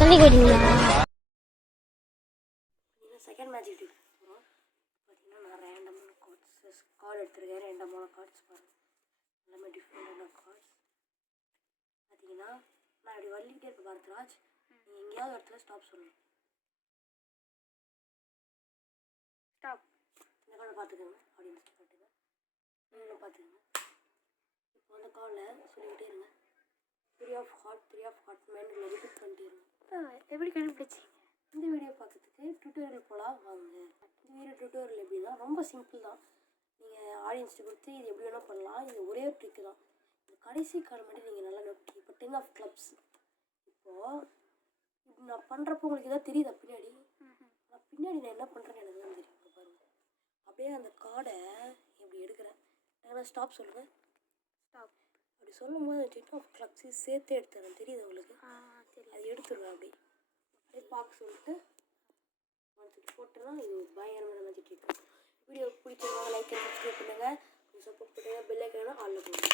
சொல்லி கொடுத்தீங்களா? Second magic trick போகிறோம். பார்த்தீங்கன்னா நான் ரேண்டமான கார்டு எடுத்துருக்கேன். ரேண்டமான கார்ட்ஸ் பாருங்கள், எல்லாமே டிஃப்ரெண்டான கார்ட்ஸ். பார்த்தீங்கன்னா நான் இப்படி வள்ளிக்கிட்டே இருக்க பாரத்ராஜ், நீங்கள் எங்கேயாவது இடத்துல ஸ்டாப் சொல்லணும். ஸ்டாப். இந்த கார்டை பார்த்துக்கோங்க, ஆடியன்ஸ் பார்த்துக்கோங்க, நீங்களும் பார்த்துக்கோங்க. இப்போ அந்த கார்டில் சொல்லிக்கிட்டே இருங்க, 3 of heart மைண்டில் ரிப்பீட் பண்ணிட்டே இருங்க. எப்படி கண்டுபிடிச்சிங்க? இந்த வீடியோ பார்க்கறதுக்கு ட்யூட்டோரியல் போகலாம் வாங்க. இந்த வீடியோ ட்யூட்டோரியல் எப்படின்னா ரொம்ப சிம்பிள் தான். நீங்கள் ஆடியன்ஸ்ட்டு கொடுத்து இது எப்படி வேணால் பண்ணலாம். இது ஒரே ஒரு ட்ரிக்கு தான். இந்த கடைசி கார்டு மட்டும் நீங்கள் நல்லா நோட். இப்போ 10 of clubs. இப்போது நான் பண்ணுறப்போ உங்களுக்கு எதாவது தெரியுதா பின்னாடி? நான் பின்னாடி நான் என்ன பண்ணுறேன்னு எனக்கு தான் தெரியும். இப்போ பாருங்கள், அப்படியே அந்த கார்டை இப்படி எடுக்கிறேன். நான் ஸ்டாப் சொல்லுங்கள். ஸ்டாப் அப்படி சொல்லும் போது 10 of clubs சேர்த்து எடுத்துறேன். தெரியுது உங்களுக்கு? அது எடுத்துருவேன். அப்படியே பார்க்க சொல்லிட்டு போட்டோன்னா இது பயங்கரமான மேஜிக் ட்ரிக். வீடியோ பிடிச்சிருவாங்க, லைக் அண்ட் சப்ஸ்கிரைப் பண்ணுங்கள். சப்போர்ட் பண்ணுங்கள். பெல் ஐக்கானை ஆல்ல போடுங்க.